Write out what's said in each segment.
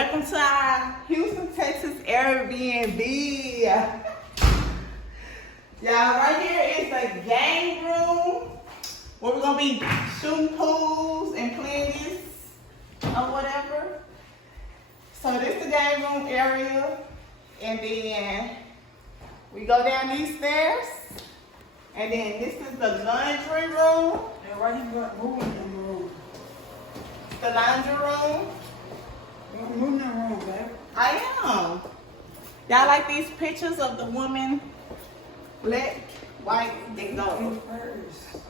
Welcome to our Houston, Texas Airbnb. Y'all, right here is the game room where we're gonna be shooting pools and playing this or whatever. So this is the game room area, and then we go down these stairs, and then this is the laundry room. And why you got moving in the room? The laundry room. Don't move in the room, babe. I am. Y'all like these pictures of the woman, black, white, they go. First.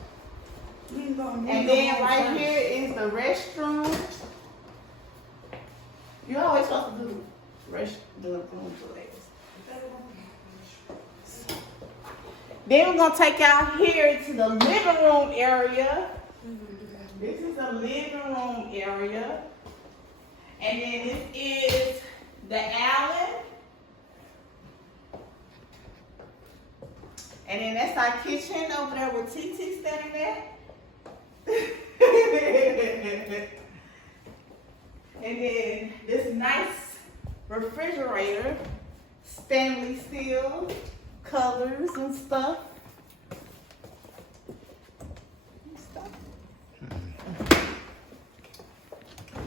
You ain't gonna move And the then room right first. here is the restroom. You always supposed to do the room last. Then we're gonna take out here to the living room area. This is the living room area. And then this is the island. And then that's our kitchen over there with TT standing there. And then this nice refrigerator, stainless steel, colors and stuff.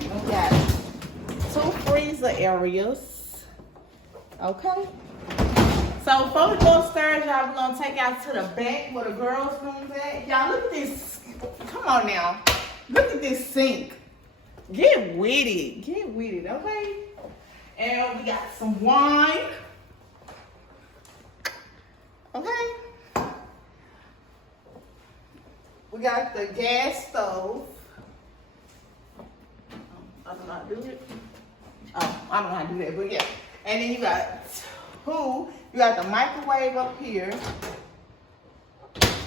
We got 2 freezer areas. Okay. So before we go upstairs, y'all, we're gonna take out to the back where the girls' room's at. Y'all, look at this. Come on now. Look at this sink. Get with it. Get with it, okay? And we got some wine. Okay. We got the gas stove. I don't know how to do it. Oh, I don't know how to do that, but yeah. And then you got the microwave up here.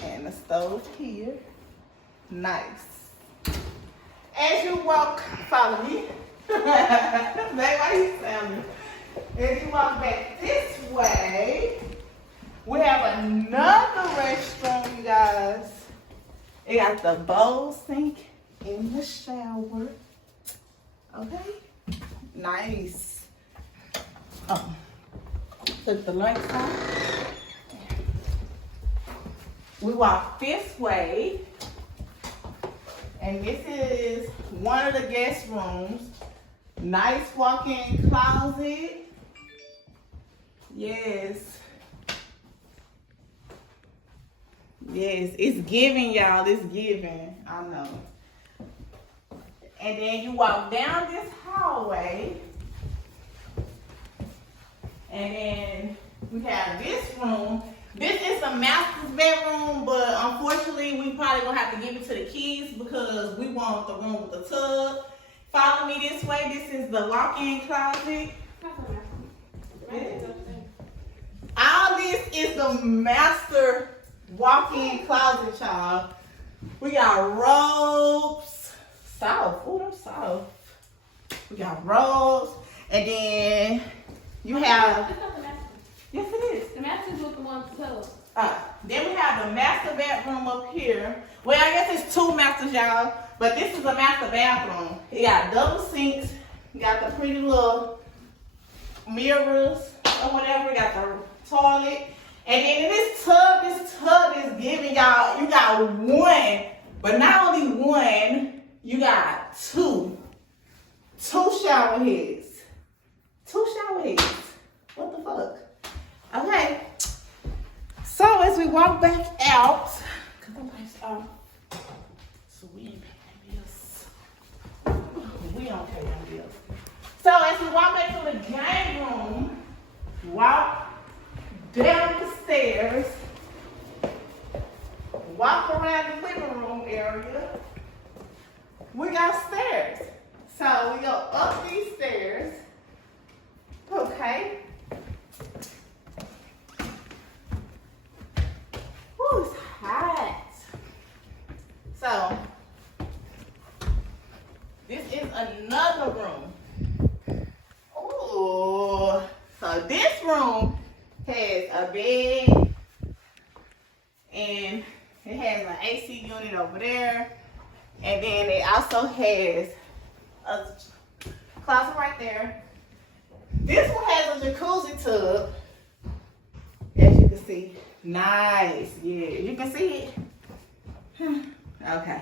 And the stove here. Nice. As you walk, follow me. That's why you sound me. As you walk back this way, we have another restroom, you guys. It got the bowl sink in the shower. Okay? Nice. Oh. Put the lights on. We walk this way. And this is one of the guest rooms. Nice walk-in closet. Yes. Yes, it's giving, y'all. It's giving. I know. And then you walk down this hallway. And then we have this room. This is a master's bedroom, but unfortunately, we probably gonna have to give it to the kids because we want the room with the tub. Follow me this way. This is the walk-in closet. All this is the master walk-in closet, y'all. We got robes. Soft. Oh, them soft. We got robes. And then you have... Yes, it is. The master's with the one tub. Then we have the master bedroom up here. Well, I guess it's 2 masters, y'all. But this is a master bathroom. It got double sinks. You got the pretty little mirrors or whatever. You got the toilet. And then in this tub is giving y'all, you got 1. But not only 1, you got 2. 2 shower heads. 2 shower heads. What the fuck? Okay, so as we walk back out, because the lights off, so we ain't paying bills. We don't pay them bills. So as we walk back to the game room, walk down the stairs, walk around the living room area, we got stairs. So we go up these stairs, okay? Ooh, it's hot. So, this is another room. Ooh. So this room has a bed and it has an AC unit over there. And then it also has a closet right there. tub. As you can see. Nice. Yeah, you can see it. Okay.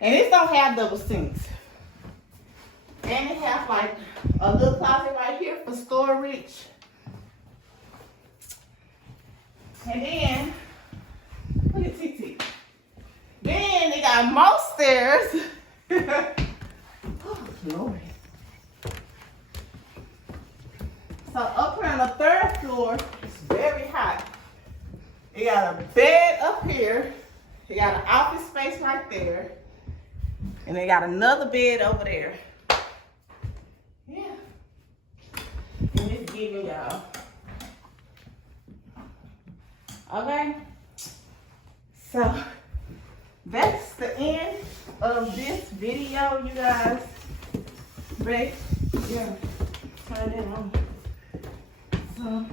And this don't have double sinks. And it has like a little closet right here for storage. And then, look at TT. Then they got more stairs. Oh, Lord. So up here on the 3rd floor, it's very hot. You got a bed up here. You got an office space right there. And they got another bed over there. Yeah. And it's giving y'all. Okay. So that's the end of this video, you guys. Ready? Yeah. Turn it on. So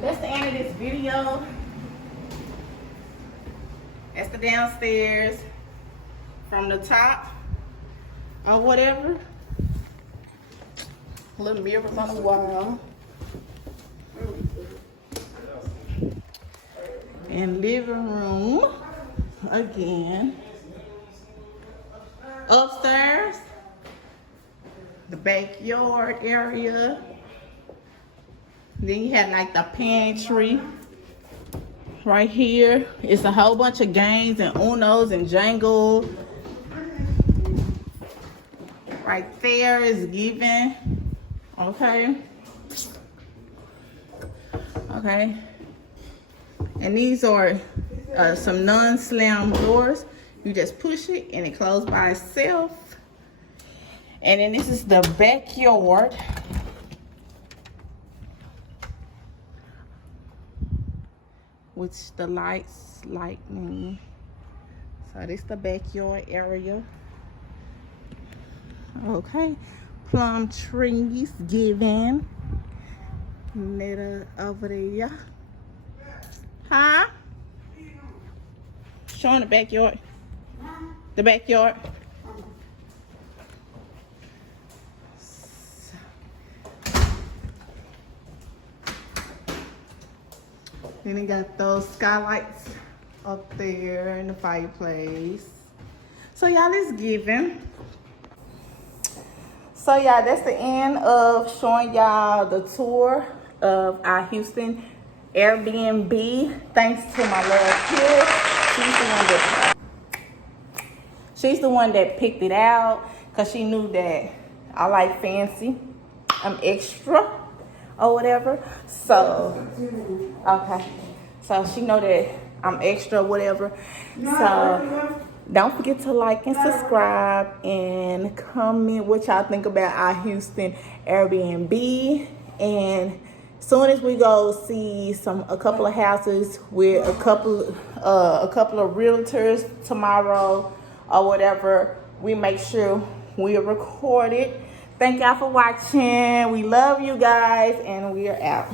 that's the end of this video. That's the downstairs from the top or whatever. Little mirrors on the wall. And living room again. Upstairs, the backyard area. Then you have like the pantry right here. It's a whole bunch of games and Unos and Jangle. Right there is given. Okay. Okay. And these are some non-slam doors. You just push it and it closes by itself. And then this is the backyard. Which the lights lightning. So this is the backyard area. Okay. Plum trees given. Little over there. Huh? Showing the backyard. The backyard. Then they got those skylights up there in the fireplace. So y'all, it's giving. So y'all, that's the end of showing y'all the tour of our Houston Airbnb. Thanks to my love here. She's the one that picked it out because she knew that I like fancy. I'm extra or whatever. So, okay. So she know that I'm extra or whatever. So don't forget to like and subscribe and comment what y'all think about our Houston Airbnb. And soon as we go see a couple of houses with a couple of realtors tomorrow or whatever, we make sure we are recorded. Thank y'all for watching. We love you guys, and we are out.